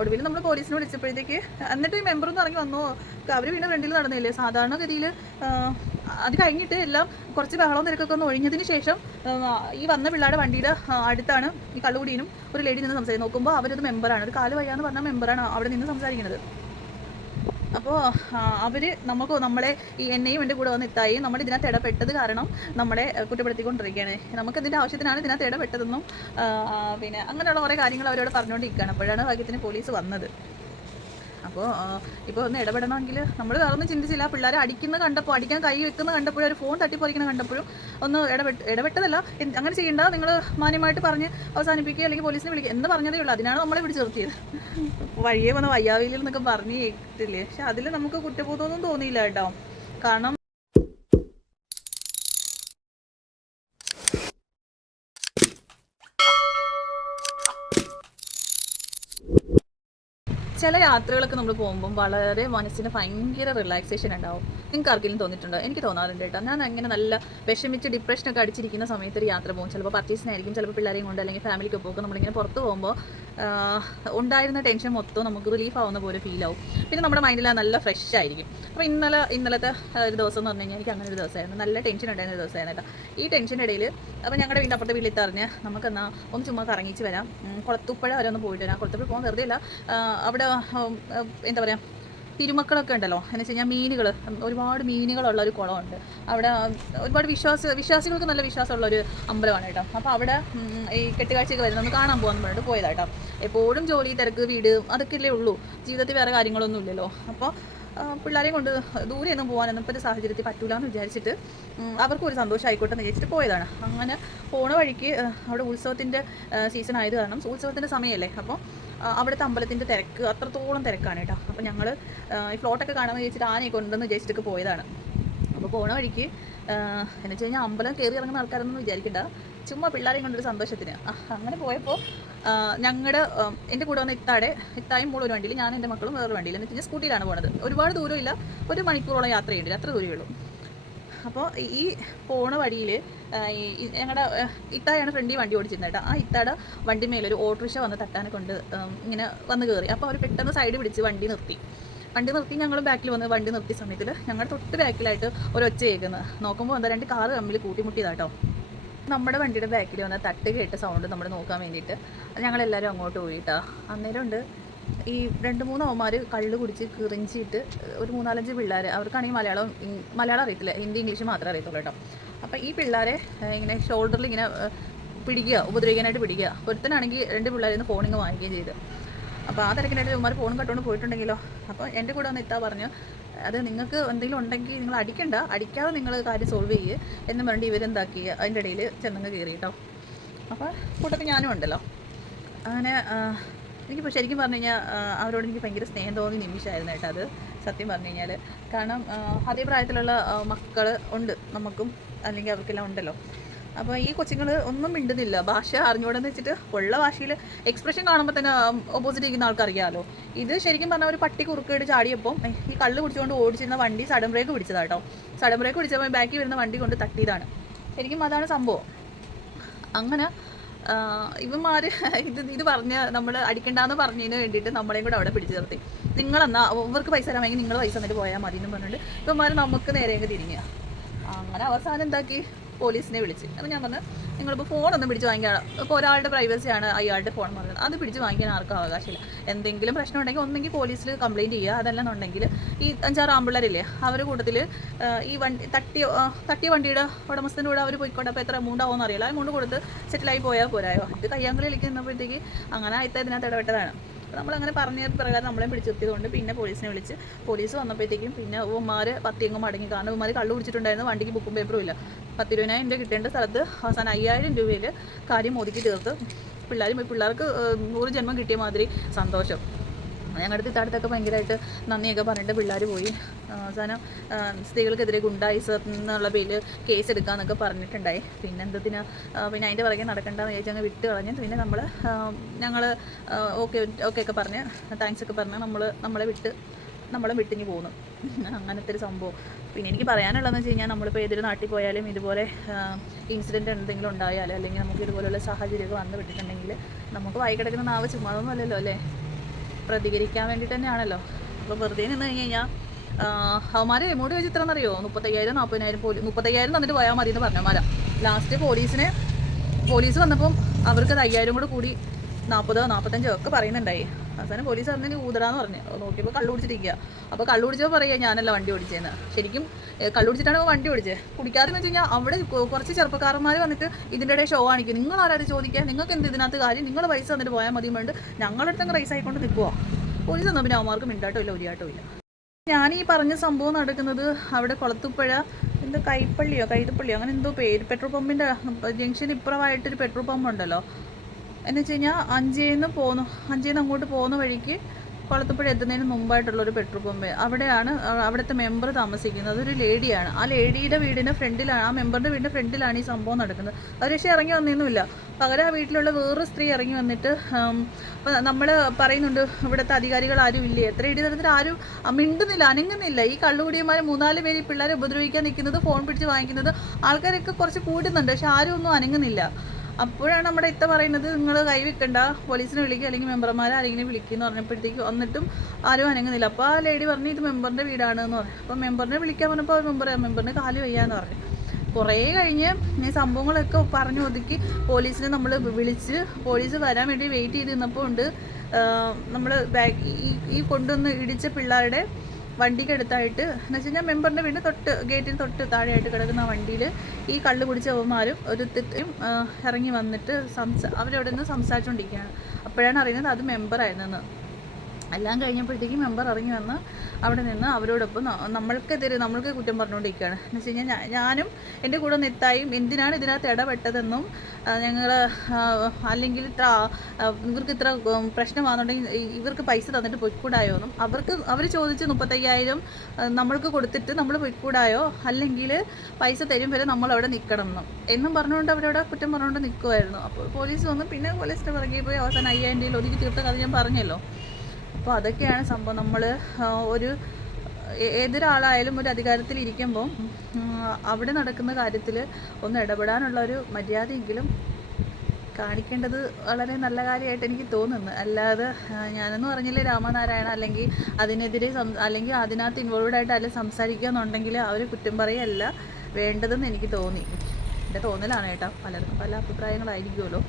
ഒടുവിൽ നമ്മൾ പോലീസിനെ വിളിച്ചപ്പോഴത്തേക്ക് എന്നിട്ട് ഈ മെമ്പറൊന്നും ഇറങ്ങി വന്നോ, അവർ വീണ്ടും ഫ്രണ്ടിൽ നടന്നില്ലേ. സാധാരണഗതിയിൽ അത് കഴിഞ്ഞിട്ട് എല്ലാം കുറച്ച് ബഹളവും തിരക്കൊക്കെ ഒന്ന് ഒഴിഞ്ഞതിന് ശേഷം ഈ വന്ന പിള്ളേരുടെ വണ്ടിയുടെ അടുത്താണ് ഈ കള്ളുകുടിയും ഒരു ലേഡി നിന്ന് സംസാരിക്കുന്നത്. നോക്കുമ്പോൾ അവരത് മെമ്പറാണ്, ഒരു കാല് വയ്യാന്ന് പറഞ്ഞാൽ മെമ്പറാണ് അവിടെ നിന്ന് സംസാരിക്കുന്നത്. അപ്പോൾ അവർ നമ്മളെ ഈ എന്നെയും എൻ്റെ കൂടെ വന്ന് എത്തായി നമ്മൾ ഇതിനകത്ത് ഇടപെട്ടത് കാരണം നമ്മളെ കുറ്റപ്പെടുത്തിക്കൊണ്ടിരിക്കുകയാണ്. നമുക്കിതിൻ്റെ ആവശ്യത്തിനാണ് ഇതിനകത്ത് ഇടപെട്ടതെന്നും പിന്നെ അങ്ങനെയുള്ള കുറേ കാര്യങ്ങൾ അവരോട് പറഞ്ഞുകൊണ്ടിരിക്കുകയാണ്. അപ്പോഴാണ് ഭാഗ്യത്തിന് പോലീസ് വന്നത്. അപ്പോൾ ഇപ്പോൾ ഒന്ന് ഇടപെടണമെങ്കിൽ നമ്മൾ വേറൊന്നും ചിന്തിച്ചില്ല. പിള്ളേരെ അടിക്കാൻ കൈ വെക്കുന്ന കണ്ടപ്പോഴും ഒരു ഫോൺ തട്ടിപ്പറിക്കുന്ന കണ്ടപ്പോഴും ഒന്ന് ഇടപെട്ടതല്ല, അങ്ങനെ ചെയ്യണ്ട, നിങ്ങൾ മാന്യമായിട്ട് പറഞ്ഞ് അവസാനിപ്പിക്കുക അല്ലെങ്കിൽ പോലീസിനെ വിളിക്കുക എന്ന് പറഞ്ഞതേ ഉള്ളൂ. അതിനാണ് നമ്മളെ പിടിച്ച് നിർത്തിയത്. വഴിയെ വന്ന വയ്യാവിയിൽ എന്നൊക്കെ പറഞ്ഞ് കേട്ടില്ലേ. പക്ഷെ അതിൽ നമുക്ക് കുറ്റബോധമൊന്നും തോന്നിയില്ല കേട്ടോ. കാരണം ചില യാത്രകളൊക്കെ നമ്മൾ പോകുമ്പം വളരെ മനസ്സിന് ഭയങ്കര റിലാക്സേഷൻ ഉണ്ടാവും. നിങ്ങൾക്ക് ആർക്കെങ്കിലും തോന്നിയിട്ടുണ്ടോ? എനിക്ക് തോന്നാറുണ്ട് കേട്ടോ. ഞാൻ അങ്ങനെ നല്ല വിഷമിച്ച് ഡിപ്രഷനൊക്കെ അടിച്ചിരിക്കുന്ന സമയത്ത് ഒരു യാത്ര പോകും. ചിലപ്പോൾ പർച്ചേസിനായിരിക്കും, ചിലപ്പോൾ പിള്ളേരെയും കൊണ്ട് അല്ലെങ്കിൽ ഫാമിലിക്കൊക്കെ പോകും. നമ്മളിങ്ങനെ പുറത്ത് പോകുമ്പോൾ ഉണ്ടായിരുന്ന ടെൻഷൻ മൊത്തം നമുക്ക് റിലീഫ് ആവുന്ന പോലെ ഫീൽ ആവും. പിന്നെ നമ്മുടെ മൈൻഡിൽ നല്ല ഫ്രഷ് ആയിരിക്കും. അപ്പോൾ ഇന്നലത്തെ ഒരു ദിവസം എന്ന് പറഞ്ഞു കഴിഞ്ഞാൽ എനിക്ക് അങ്ങനെ ഒരു ദിവസമായിരുന്നു. നല്ല ടെൻഷൻ ഉണ്ടായിരുന്ന ഒരു ദിവസമായിരുന്നു കേട്ടോ. ഈ ടെൻഷൻ്റെ ഇടയിൽ അപ്പോൾ ഞങ്ങളുടെ വീടിൻ്റെ അപ്പുറത്തെ വീട്ടിൽ പറഞ്ഞ് നമുക്കെന്നാൽ ഒന്ന് ചുമ്മാ കറങ്ങിച്ച് വരാം, കുളത്തുപ്പുഴ വരെ ഒന്ന് പോയിട്ട് വരാം. കുളത്തുപ്പുഴ പോകാൻ വെറുതെ ഇല്ല, അവിടെ എന്താ പറയുക, തിരുമക്കളൊക്കെ ഉണ്ടല്ലോ. എന്ന് വെച്ച് കഴിഞ്ഞാൽ ഒരുപാട് മീനുകളുള്ള ഒരു കുളമുണ്ട്. അവിടെ ഒരുപാട് വിശ്വാസികൾക്ക് നല്ല വിശ്വാസമുള്ളൊരു അമ്പലമാണ് കേട്ടോ. അപ്പോൾ അവിടെ ഈ കെട്ടുകാഴ്ചയൊക്കെ വരുന്നത് കാണാൻ പോകാമെന്ന് പറഞ്ഞിട്ട് പോയതാട്ടോ. എപ്പോഴും ജോലി തിരക്ക് വീട് അതൊക്കെ അല്ലേ ഉള്ളൂ, ജീവിതത്തിൽ വേറെ കാര്യങ്ങളൊന്നും ഇല്ലല്ലോ. അപ്പോൾ പിള്ളേരെയും കൊണ്ട് ദൂരെയൊന്നും പോകാനൊന്നും ഇപ്പോൾ ഒരു സാഹചര്യത്തിൽ പറ്റൂല എന്ന് വിചാരിച്ചിട്ട് അവർക്കും ഒരു സന്തോഷം ആയിക്കോട്ടെ എന്ന് വിചാരിച്ചിട്ട് പോയതാണ്. അങ്ങനെ പോണ വഴിക്ക് അവിടെ ഉത്സവത്തിൻ്റെ സീസൺ ആയത് കാരണം ഉത്സവത്തിൻ്റെ സമയമല്ലേ, അപ്പോൾ അവിടുത്തെ അമ്പലത്തിൻ്റെ തിരക്ക് അത്രത്തോളം തിരക്കാണ് കേട്ടോ. അപ്പോൾ ഞങ്ങൾ ഈ ഫ്ലോട്ടൊക്കെ കാണാമെന്ന് വിചാരിച്ചിട്ട് ആനയൊക്കെ ഉണ്ടെന്ന് വിചാരിച്ചിട്ടൊക്കെ പോയതാണ്. അപ്പോൾ പോണ വഴിക്ക് എന്ന് വെച്ച് കഴിഞ്ഞാൽ അമ്പലം കയറി ഇറങ്ങുന്ന ആൾക്കാരൊന്നും വിചാരിക്കണ്ട, ചുമ്മാ പിള്ളേരെയും കൊണ്ടൊരു സന്തോഷത്തിന്. അങ്ങനെ പോയപ്പോൾ എൻ്റെ കൂടെ വന്ന ഇത്തായും പോലും ഒരു വണ്ടിയിൽ, ഞാൻ എൻ്റെ മക്കളും വേറൊരു വണ്ടിയിൽ. എന്ന് വെച്ച് കഴിഞ്ഞാൽ സ്കൂട്ടിയിലാണ് പോകുന്നത്. ഒരുപാട് ദൂരമില്ല, 1 മണിക്കൂറോളം യാത്ര ചെയ്യേണ്ടി, അത്ര ദൂരമേ ഉള്ളൂ. അപ്പോൾ ഈ പോണ വഴിയിൽ ഞങ്ങളുടെ ഇത്തായാണ് ഫ്രണ്ടിൽ വണ്ടി ഓടിച്ചിരുന്നത് കേട്ടോ. ആ ഇത്താടെ വണ്ടി മേലൊരു ഓട്ടോറിക്ഷ വന്ന് തട്ടാനെ കൊണ്ട് ഇങ്ങനെ വന്ന് കയറി. അപ്പോൾ അവർ പെട്ടെന്ന് സൈഡ് പിടിച്ച് വണ്ടി നിർത്തി. ഞങ്ങൾ ബാക്കിൽ വന്ന് വണ്ടി നിർത്തിയ സമയത്തിൽ ഞങ്ങളുടെ തൊട്ട് ബാക്കിലായിട്ട് ഒരു ഒച്ച കേൾക്കുന്നത്. നോക്കുമ്പോൾ എന്താ 2 കാറ് തമ്മിൽ കൂട്ടിമുട്ടിയതാട്ടോ. നമ്മുടെ വണ്ടിയുടെ ബാക്കിൽ വന്ന തട്ട് കേട്ട സൗണ്ട് നമ്മൾ നോക്കാൻ വേണ്ടിയിട്ട് ഞങ്ങളെല്ലാവരും അങ്ങോട്ട് പോയിട്ടാ. അന്നേരം ഉണ്ട് ഈ 2-3 അവന്മാർ കള്ള് കുടിച്ച് കിറിഞ്ചിയിട്ട് ഒരു 3-4 പിള്ളേർ, അവർക്കാണെങ്കിൽ മലയാളം അറിയത്തില്ല, ഹിന്ദി ഇംഗ്ലീഷ് മാത്രമേ അറിയത്തുള്ളൂ കേട്ടോ. അപ്പോൾ ഈ പിള്ളേരെ ഇങ്ങനെ ഷോൾഡറിൽ ഇങ്ങനെ ഉപദ്രവിക്കാനായിട്ട് പിടിക്കുക. ഒരുത്തനാണെങ്കിൽ 2 പിള്ളേരിൽ നിന്ന് ഫോണിങ് വാങ്ങിക്കുകയും ചെയ്ത്. അപ്പോൾ ആ തിരക്കിനായിട്ട് ഇവന്മാർ ഫോണും കട്ടുകൊണ്ട് പോയിട്ടുണ്ടെങ്കിലോ. അപ്പോൾ എൻ്റെ കൂടെ വന്ന് എത്താൻ പറഞ്ഞു, അത് നിങ്ങൾക്ക് എന്തെങ്കിലും ഉണ്ടെങ്കിൽ നിങ്ങൾ അടിക്കാതെ നിങ്ങൾ കാര്യം സോൾവ് ചെയ്യുക എന്ന് പറഞ്ഞിട്ട് ഇവരെന്താക്കി അതിൻ്റെ ഇടയിൽ ചെന്നങ്ങ് കയറി കേട്ടോ. അപ്പോൾ കൂട്ടത്തിൽ ഞാനും ഉണ്ടല്ലോ. അങ്ങനെ എനിക്കിപ്പോൾ ശരിക്കും പറഞ്ഞു കഴിഞ്ഞാൽ അവരോട് എനിക്ക് ഭയങ്കര സ്നേഹം തോന്നിയ നിമിഷമായിരുന്നു കേട്ടോ അത്, സത്യം പറഞ്ഞു കഴിഞ്ഞാൽ. കാരണം അതേ പ്രായത്തിലുള്ള മക്കൾ ഉണ്ട് നമുക്കും, അല്ലെങ്കിൽ അവർക്കെല്ലാം ഉണ്ടല്ലോ. അപ്പോൾ ഈ കൊച്ചുങ്ങൾ ഒന്നും മിണ്ടുന്നില്ല, ഭാഷ അറിഞ്ഞുകൂടെന്ന് വെച്ചിട്ട് ഉള്ള ഭാഷയിൽ എക്സ്പ്രഷൻ കാണുമ്പോൾ തന്നെ ഓപ്പോസിറ്റ് ഇരിക്കുന്ന ആൾക്കറിയാമല്ലോ. ഇത് ശരിക്കും പറഞ്ഞാൽ ഒരു പട്ടി കുറുക്കേട് ചാടിയപ്പം ഈ കള്ള് കുടിച്ചുകൊണ്ട് ഓടിച്ചിരുന്ന വണ്ടി സഡൻ ബ്രേക്ക് പിടിച്ചതാട്ടോ. സഡൻ ബ്രേക്ക് പിടിച്ചപ്പോൾ ബാക്കി വരുന്ന വണ്ടി കൊണ്ട് തട്ടിയതാണ്. ശരിക്കും അതാണ് സംഭവം. അങ്ങനെ ഇവന്മാർ ഇത് പറഞ്ഞ് നമ്മൾ അടിക്കണ്ടെന്ന് പറഞ്ഞതിന് വേണ്ടിയിട്ട് നമ്മളെയും കൂടെ അവിടെ പിടിച്ചു നിർത്തി. നിങ്ങളെന്നാൽ ഇവർക്ക് പൈസ തരാമെങ്കിൽ നിങ്ങൾ പൈസ തന്നിട്ട് പോയാൽ മതി എന്ന് പറഞ്ഞിട്ട് ഇവന്മാർ നമുക്ക് നേരെയൊക്കെ തിരിഞ്ഞുക. അങ്ങനെ അവസാനം എന്താക്കി, പോലീസിനെ വിളിച്ച്. അപ്പോൾ ഞാൻ പറഞ്ഞു, നിങ്ങളിപ്പോൾ ഫോണൊന്നും പിടിച്ച് വാങ്ങിക്കാണ്, ഇപ്പോൾ ഒരാളുടെ പ്രൈവസിയാണ് അയാളുടെ ഫോൺ പറഞ്ഞത്, അത് പിടിച്ച് വാങ്ങിക്കാൻ ആർക്കും അവകാശമില്ല. എന്തെങ്കിലും പ്രശ്നം ഉണ്ടെങ്കിൽ ഒന്നെങ്കിൽ പോലീസിൽ കംപ്ലയിൻറ്റ് ചെയ്യുക, അതല്ലെന്നുണ്ടെങ്കിൽ ഈ 5-6 ആമ്പിള്ളേരില്ലേ അവരുടെ കൂട്ടത്തിൽ ഈ തട്ടിയ വണ്ടിയുടെ ഉടമസ്ഥൻ്റെ കൂടെ അവർ പോയിക്കോട്ടെ. അപ്പോൾ എത്ര എമൗണ്ട് ആവുമെന്ന് അറിയില്ല, എമൗണ്ട് കൊടുത്ത് സെറ്റിലായി പോയാൽ പോരായോ. ഇത് കയ്യാങ്കളിയിലേക്ക് നിന്നപ്പോഴത്തേക്ക് അങ്ങനെ ഇതിനകത്ത് ഇടപെട്ടതാണ്. നമ്മളങ്ങനെ പറഞ്ഞ പ്രകാരം നമ്മളെ പിടിച്ചു നിർത്തിയതുകൊണ്ട് പിന്നെ പോലീസിനെ വിളിച്ച്, പോലീസ് വന്നപ്പോഴത്തേക്കും പിന്നെ ഇവന്മാർ പത്തിയങ്ങ് മടങ്ങി. കാരണം ഇവന്മാർ കള്ളു കുടിച്ചിട്ടുണ്ടായിരുന്നു, വണ്ടിക്ക് ബുക്കും പേപ്പറും ഇല്ല. 10-20,000 രൂപ കിട്ടേണ്ട സ്ഥലത്ത് അവസാനം 5,000 രൂപയിൽ കാര്യം ഒതുക്കി തീർത്ത്. പിള്ളേർക്ക് 100 ജന്മം കിട്ടിയ മാതിരി സന്തോഷം. ഞങ്ങളുടെ ഇത്തടുത്തൊക്കെ ഭയങ്കരമായിട്ട് നന്ദിയൊക്കെ പറഞ്ഞിട്ട് പിള്ളേർ പോയി. അവസാനം സ്ത്രീകൾക്കെതിരെ ഗുണ്ടായിസം എന്നുള്ള പേരിൽ കേസ് എടുക്കാമെന്നൊക്കെ പറഞ്ഞിട്ടുണ്ടായി. പിന്നെ പിന്നെ അതിൻ്റെ പുറകെ നടക്കേണ്ടെന്ന് വിചാരിച്ച് അങ്ങ് വിട്ട് കളഞ്ഞ്. പിന്നെ ഞങ്ങൾ ഓക്കെ പറഞ്ഞ് താങ്ക്സ് ഒക്കെ പറഞ്ഞ് നമ്മളെ വിട്ടിങ്ങി പോകുന്നു. അങ്ങനത്തെ ഒരു സംഭവം. പിന്നെ എനിക്ക് പറയാനുള്ളതെന്ന് വെച്ച് കഴിഞ്ഞാൽ നമ്മളിപ്പോൾ ഏതൊരു നാട്ടിൽ പോയാലും ഇതുപോലെ ഇൻസിഡൻറ്റ് എന്തെങ്കിലും ഉണ്ടായാലും അല്ലെങ്കിൽ നമുക്ക് ഇതുപോലുള്ള സാഹചര്യമൊക്കെ വന്നു വിട്ടിട്ടുണ്ടെങ്കിൽ നമുക്ക് വായി കിടക്കുന്ന നാവ് ചുമ്മാതൊന്നും അല്ലല്ലോ അല്ലേ. പ്രതികരിക്കാൻ വേണ്ടിയിട്ട് തന്നെയാണല്ലോ. അപ്പോൾ വെറുതെ നിന്ന് കഴിഞ്ഞ് കഴിഞ്ഞാൽ അവന്മാരെ എമൗണ്ട് വെച്ച് ഇത്രയെന്നറിയോ, 35,000 40,000 35,000 തന്നിട്ട് പോയാൽ മതി എന്ന് പറഞ്ഞമാരാ. ലാസ്റ്റ് പോലീസ് വന്നപ്പം അവർക്ക് 5,000 കൂടി 40 45 ഒക്കെ പറയുന്നുണ്ടായി. അവസാനം പോലീസ് പറഞ്ഞതിന് ഊതടാന്ന് പറഞ്ഞു. നോക്കിയപ്പോൾ കള്ളു കുടിച്ചിരിക്കുക. അപ്പോൾ കള്ളു കുടിച്ചപ്പോൾ പറയുക ഞാനല്ല വണ്ടി ഓടിച്ചതെന്ന്. ശരിക്കും കള്ളു കുടിച്ചിട്ടാണ് വണ്ടി ഓടിച്ചത്. കുടിക്കാതെന്ന് വെച്ച് കഴിഞ്ഞാൽ അവിടെ കുറച്ച് ചെറുപ്പക്കാരന്മാർ വന്നിട്ട് ഇതിൻ്റെ ഇടയിൽ ഷോ കാണിക്കും. നിങ്ങൾ ആരാരും ചോദിക്കുക, നിങ്ങൾക്ക് എന്ത് ഇതിനകത്ത് കാര്യം, നിങ്ങൾ പൈസ തന്നിട്ട് പോയാൽ മതി വേണ്ട, ഞങ്ങളുടെ അടുത്തങ്ങ് റൈസ് ആയിക്കൊണ്ട് നിൽക്കുക. പോലീസ് വന്നാൽ പിന്നെ അവന്മാർക്ക് മിണ്ടാട്ടോ ഇല്ല ഒരിയാട്ടോ ഇല്ല. ഞാൻ ഈ പറഞ്ഞ സംഭവം നടക്കുന്നത് അവിടെ കുളത്തുപ്പുഴ എന്തോ കൈതപ്പള്ളിയോ അങ്ങനെ എന്തോ പേര്, പെട്രോൾ പമ്പിൻ്റെ ജംഗ്ഷൻ ഇപ്പുറമായിട്ടൊരു പെട്രോൾ പമ്പ് ഉണ്ടല്ലോ. എന്ന് വെച്ച് കഴിഞ്ഞാൽ അഞ്ചേന്ന് അങ്ങോട്ട് പോകുന്ന വഴിക്ക് കുളത്തുപ്പുഴ എത്തുന്നതിന് മുമ്പായിട്ടുള്ളൊരു പെട്രോൾ പമ്പ്. അവിടെയാണ് അവിടുത്തെ മെമ്പർ താമസിക്കുന്നത്. ഒരു ലേഡിയാണ്. ആ ലേഡിയുടെ വീടിൻ്റെ ഫ്രണ്ടിലാണ്, ആ മെമ്പറിൻ്റെ വീടിൻ്റെ ഫ്രണ്ടിലാണ് ഈ സംഭവം നടക്കുന്നത്. അവർ പക്ഷേ ഇറങ്ങി വന്നൊന്നുമില്ല. പകരം ആ വീട്ടിലുള്ള വേറൊരു സ്ത്രീ ഇറങ്ങി വന്നിട്ട് നമ്മൾ പറയുന്നുണ്ട് ഇവിടുത്തെ അധികാരികൾ ആരും ഇല്ലേ, എത്ര ഇടി തരത്തിൽ ആരും മിണ്ടുന്നില്ല, അനങ്ങുന്നില്ല. ഈ കള്ളുകുടിയന്മാർ 3-4 പേര് പിള്ളേരെ ഉപദ്രവിക്കാൻ നിൽക്കുന്നത്, ഫോൺ പിടിച്ച് വാങ്ങിക്കുന്നത്, ആൾക്കാരൊക്കെ കുറച്ച് കൂടുന്നുണ്ട്, പക്ഷെ ആരും ഒന്നും അനങ്ങുന്നില്ല. അപ്പോഴാണ് നമ്മുടെ ഇത്ത പറയുന്നത് നിങ്ങൾ കൈവെക്കണ്ട, പോലീസിനെ വിളിക്കുക അല്ലെങ്കിൽ മെമ്പർമാരെ ആരെങ്കിലും വിളിക്കുമെന്ന് പറഞ്ഞപ്പോഴത്തേക്ക് വന്നിട്ടും ആരും അനങ്ങുന്നില്ല. അപ്പോൾ ആ ലേഡി പറഞ്ഞു ഇത് മെമ്പറിൻ്റെ വീടാണെന്ന് പറഞ്ഞു. അപ്പോൾ മെമ്പറിനെ വിളിക്കാൻ പറഞ്ഞപ്പോൾ മെമ്പറിന് കാല് വയ്യാന്ന് പറഞ്ഞു. കുറേ കഴിഞ്ഞ് ഈ സംഭവങ്ങളൊക്കെ പറഞ്ഞു ഒതുക്കി പോലീസിനെ നമ്മൾ വിളിച്ച് പോലീസ് വരാൻ വേണ്ടി വെയിറ്റ് ചെയ്ത് നിന്നപ്പോൾ ഉണ്ട് നമ്മൾ ഈ കൊണ്ടുവന്ന് ഇടിച്ച പിള്ളേരുടെ വണ്ടിക്കടുത്തായിട്ട് എന്ന് വെച്ച് കഴിഞ്ഞാൽ മെമ്പറിൻ്റെ വീട് ഗേറ്റിന് തൊട്ട് താഴെയായിട്ട് കിടക്കുന്ന ആ വണ്ടിയിൽ ഈ കള്ള് കുടിച്ച അവന്മാരും ഒരുത്തരും ഇറങ്ങി വന്നിട്ട് അവരവിടെ നിന്ന് സംസാരിച്ചുകൊണ്ടിരിക്കുകയാണ്. അപ്പോഴാണ് അറിയുന്നത് അത് മെമ്പറായിരുന്നെന്ന്. എല്ലാം കഴിഞ്ഞപ്പോഴത്തേക്കും മെമ്പർ ഇറങ്ങി വന്ന് അവിടെ നിന്ന് അവരോടൊപ്പം നമ്മൾക്ക് കുറ്റം പറഞ്ഞുകൊണ്ടിരിക്കുകയാണ്. എന്ന് വെച്ച് കഴിഞ്ഞാൽ ഞാനും എൻ്റെ കൂടെ നെത്തായും എന്തിനാണ് ഇതിനകത്ത് ഇടപെട്ടതെന്നും ഞങ്ങൾ അല്ലെങ്കിൽ ഇവർക്ക് ഇത്ര പ്രശ്നമാണെന്നുണ്ടെങ്കിൽ ഇവർക്ക് പൈസ തന്നിട്ട് പൊയ്ക്കൂടായോ എന്നും അവർ ചോദിച്ച് 35,000 നമ്മൾക്ക് കൊടുത്തിട്ട് നമ്മൾ പൊയ്ക്കൂടായോ, അല്ലെങ്കിൽ പൈസ തരും വരെ നമ്മളവിടെ നിൽക്കണം എന്നും പറഞ്ഞുകൊണ്ട് അവരവിടെ കുറ്റം പറഞ്ഞുകൊണ്ട് നിൽക്കുമായിരുന്നു. അപ്പോൾ പോലീസ് വന്നു. പിന്നെ പോലീസിൻ്റെ പിറകെ പോയി അവസാനം 5,000 ഒതുക്കി തീർത്ത കഥ ഞാൻ പറഞ്ഞല്ലോ. അപ്പോൾ അതൊക്കെയാണ് സംഭവം. നമ്മൾ ഏതൊരാളായാലും ഒരു അധികാരത്തിൽ ഇരിക്കുമ്പോൾ അവിടെ നടക്കുന്ന കാര്യത്തിൽ ഒന്ന് ഇടപെടാനുള്ള ഒരു മര്യാദയെങ്കിലും കാണിക്കേണ്ടത് വളരെ നല്ല കാര്യമായിട്ട് എനിക്ക് തോന്നുന്നു. അല്ലാതെ ഞാനെന്ന് പറഞ്ഞില്ലേ രാമനാരായണ അല്ലെങ്കിൽ അതിനെതിരെ അല്ലെങ്കിൽ അതിനകത്ത് ഇൻവോൾവ്ഡ് ആയിട്ട് അല്ലെങ്കിൽ സംസാരിക്കുക എന്നുണ്ടെങ്കിൽ അവർ കുറ്റം പറയല്ല വേണ്ടതെന്ന് എനിക്ക് തോന്നി. എൻ്റെ തോന്നലാണ് കേട്ടോ. പലർക്കും പല അഭിപ്രായങ്ങളായിരിക്കുമല്ലോ.